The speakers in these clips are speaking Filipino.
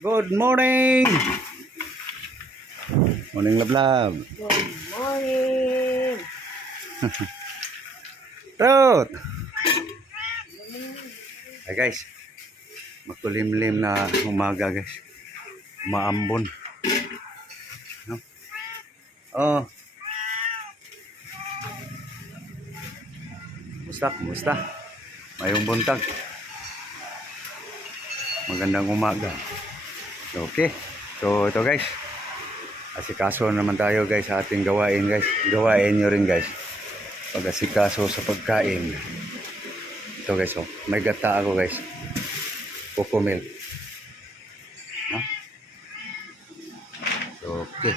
Good morning! Morning, Lablab. Good morning! Ruth! Hey guys, magkulimlim na umaga guys. Umaambon. No? Oh, kumusta? Mayong buntag. Magandang umaga. Okay. So ito guys. Asikaso naman tayo guys sa ating gawain guys. Gawain nyo rin guys. Pag-asikaso sa pagkain. Ito guys oh. May gata ako guys. Coco milk. No? Okay.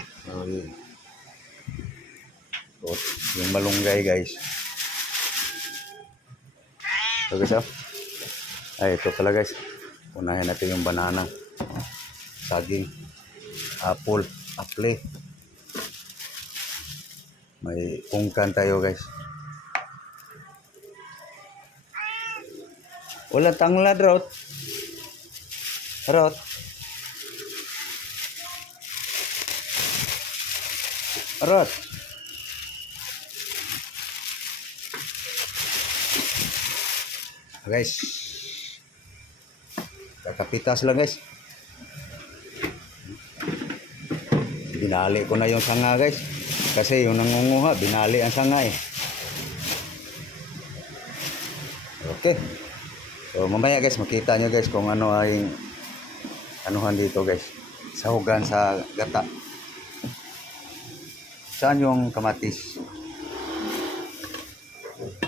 So, yung malunggay guys. Ito guys oh. Ay ito pala guys. Unahin natin yung banana. Saging. Apple. May pungkan tayo guys. Wala tanglad Rot. Rot. Guys. Kakapitas lang guys. Binali ko na yung sanga guys. Kasi yung nangunguha, binali ang sanga eh. Okay. So mamaya guys, makita nyo guys kung ano ay anuhan dito guys. Sahugan sa gata. Saan yung kamatis?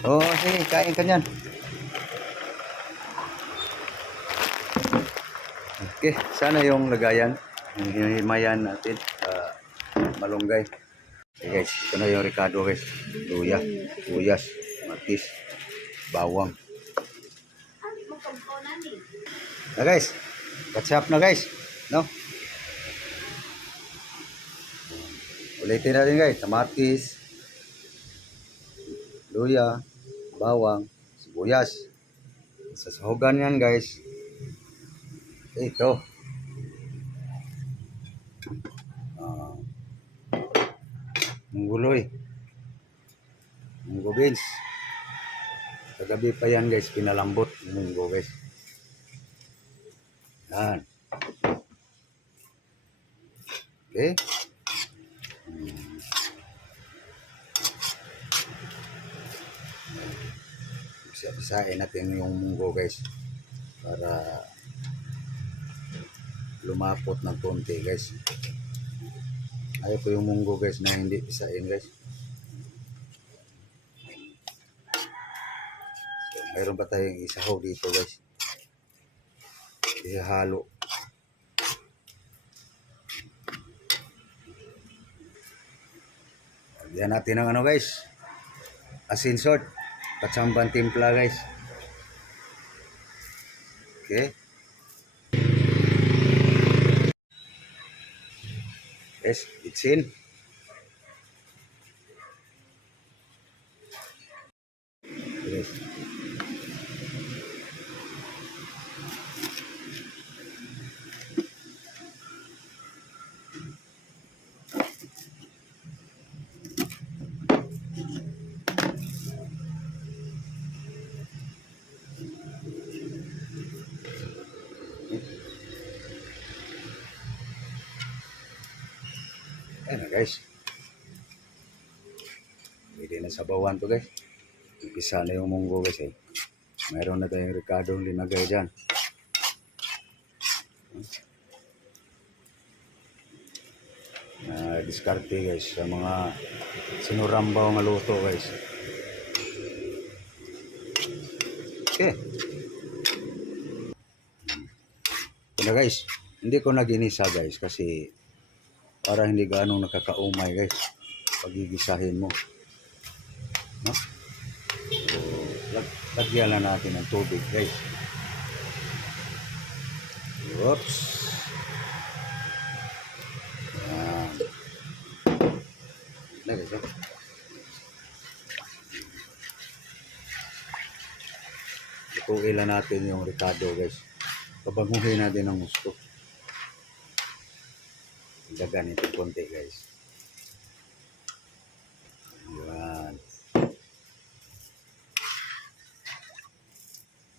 Oh, sige, kain ka nyan. Okay, sana yung lagayan. Yung hinimayan natin. Malunggay. Okay guys, ito na yung ricado guys. Luya, tuyas, matis, bawang. Na guys, catch up na guys. No? Ulitin natin guys. Matis, luya, bawang, sibuyas. Sasahugan yan guys. Ito. Mungguloy. Munggo beans. Kagabi pa yan guys, pinalambot. Munggo guys. Yan. Okay. Bisa-bisain natin yung munggo guys. Para lumapot ng konti guys. Ayaw ko yung munggo guys na hindi bisain guys. So, mayroon pa tayong isahaw dito guys. Ihalo. Lagyan natin ng ano guys. Asin salt. Katsambang timpla guys. Okay. Yes, it's in. Yes. Ayan na guys. Pwede na sabawan to guys. Umpisa na yung munggo guys eh. Mayroon na tayong ricadong linagay dyan. Diskarte guys sa mga sinurambaw nga luto guys. Okay. Kaya guys, hindi ko na ginisa guys kasi para hindi ganong nakakaumay guys pagigisahin mo. No? So, lagyan na natin ng tubig guys. Oops. Yan. Na guys. Ituin lang natin yung ricado guys. Pabanguhin natin ng gusto. Dagan ito konti guys. Yan.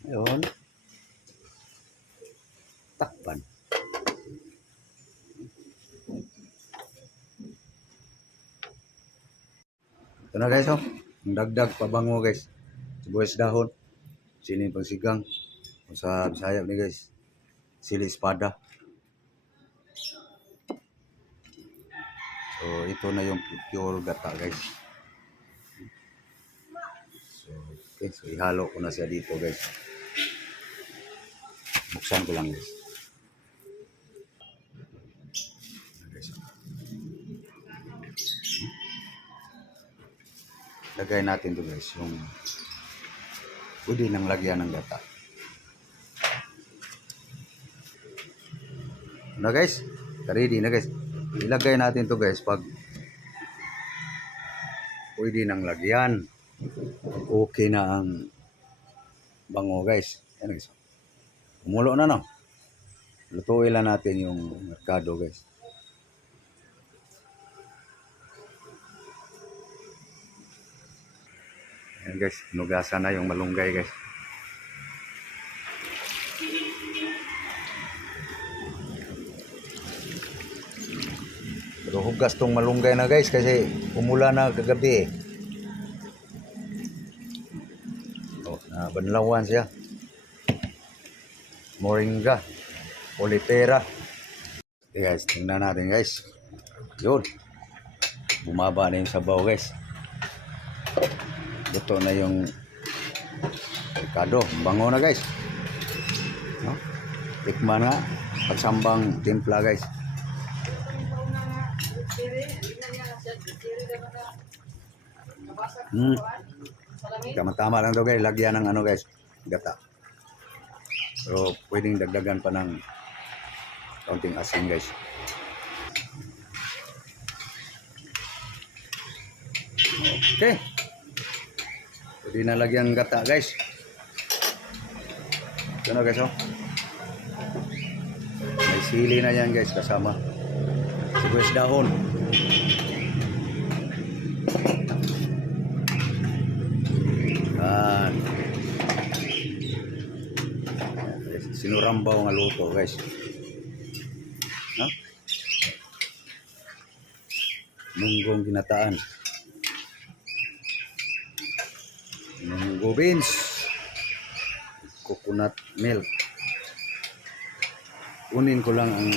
Ayun. Takpan. Ito na guys, oh. Ang dagdag pabango guys. Sibuyas dahon. Sining pagsigang. Sa Bisaya ni guys. Sili espada. So ito na yung pure gata guys. So, okay. So ihalo ko na siya dito guys. Buksan ko lang guys. Lagay natin to guys yung pwede nang lagyan ng gata. Na guys, ready na guys. Ilagay natin to guys pag pwede nang lagyan. Okay na ang bango guys. Yan guys. Kumulo na no. Lutuin lang natin yung merkado guys. Yan guys, nugasan na yung malunggay guys. Pero hugas tong malunggay na guys kasi umula na kagabi eh. Oh, banlawan siya. Moringa, olipera. Okay guys, tingnan natin guys. Yun. Bumaba na yung sabaw guys. Luto na yung merkado. Bango na guys. No? Tikman nga. Pagsambang timpla guys. Tama-tama lang daw guys. Lagyan ng ano guys. Gata. Pero pwedeng dagdagan pa ng kaunting asin guys. Okay. Pwede na lagyan ng gata guys. Ito na guys oh. May sili na yan guys kasama. Sibuyas dahon. Yan. Sinurambaw nga luto guys. No? Munggong ginataan. Munggo beans. Coconut milk. Kunin ko lang ang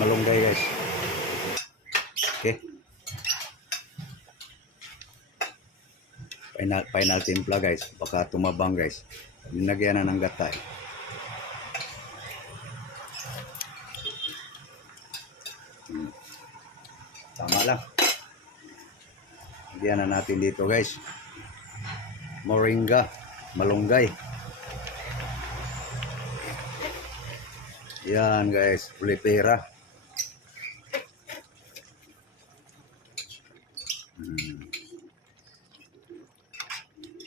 malunggay guys. Okay. Final timpla guys. Baka tumabang guys. Linagyan na ng gata eh. Tama lang. Lagyan na natin dito guys. Moringa, malunggay. Yan guys, olipera.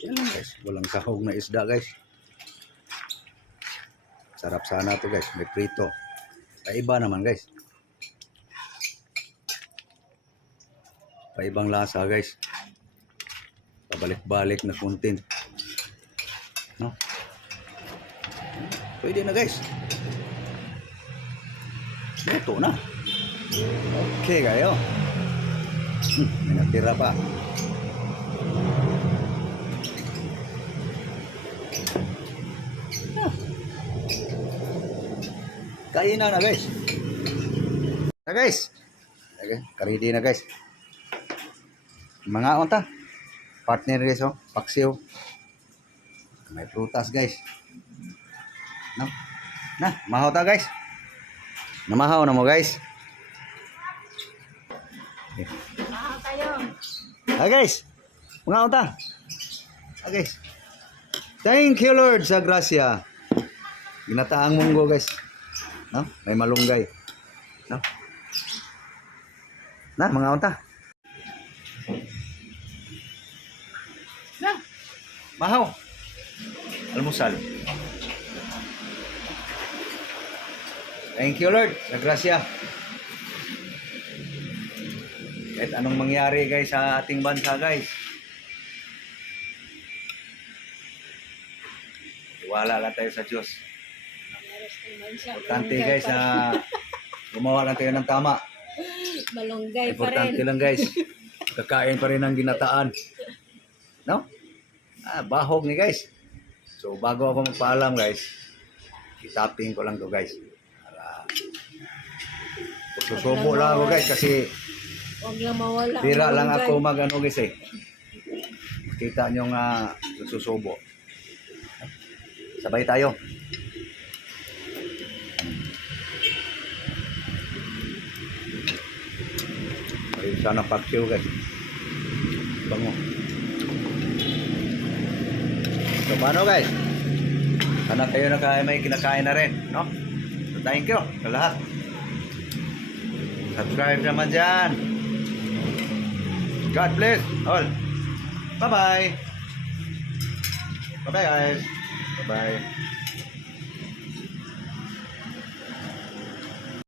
Yan lang guys, walang sahog na isda guys. Sarap sana to guys, may prito. Iba naman guys. Paibang lasa guys. Pabalik-balik na content. No? Pwede na guys. Ito na. Okay kayo. May natira pa. Kainan na guys. Na guys. Okay, karidi na guys. Mga unta. Partner guys oh, paksiw. May prutas guys. No? Na, mahaw ta guys. Namahaw na mo guys. Okay. Mahaw tayo. Guys. Mga unta. Guys. Thank you Lord sa grasya. Ginataang munggo guys. No? May malunggay. No? Na, mga unta. Na. Mahaw. Almusal. Thank you Lord sa grasya. Kahit anong mangyari guys sa ating bansa guys. Wala lang tayo sa Diyos. Importante guys na gumawa lang tayo ng tama. Malunggay pa rin. Importante lang guys. Kakain pa rin ng ginataan. No? Bahog ni guys. So bago ako magpaalam guys, itaping ko lang to guys. Para susubo lang ako guys kasi Huwag lang mawala. ang tira lang malunggay. ako mag ano guys eh. Kita nyo nga susubo. Sabay tayo. Ayun sana pagsiw guys. Bango. So paano guys? Sana kayo may kinakain na rin, no? So thank you sa lahat. Subscribe naman dyan. God bless all. Bye-bye. Bye-bye guys. Bye-bye.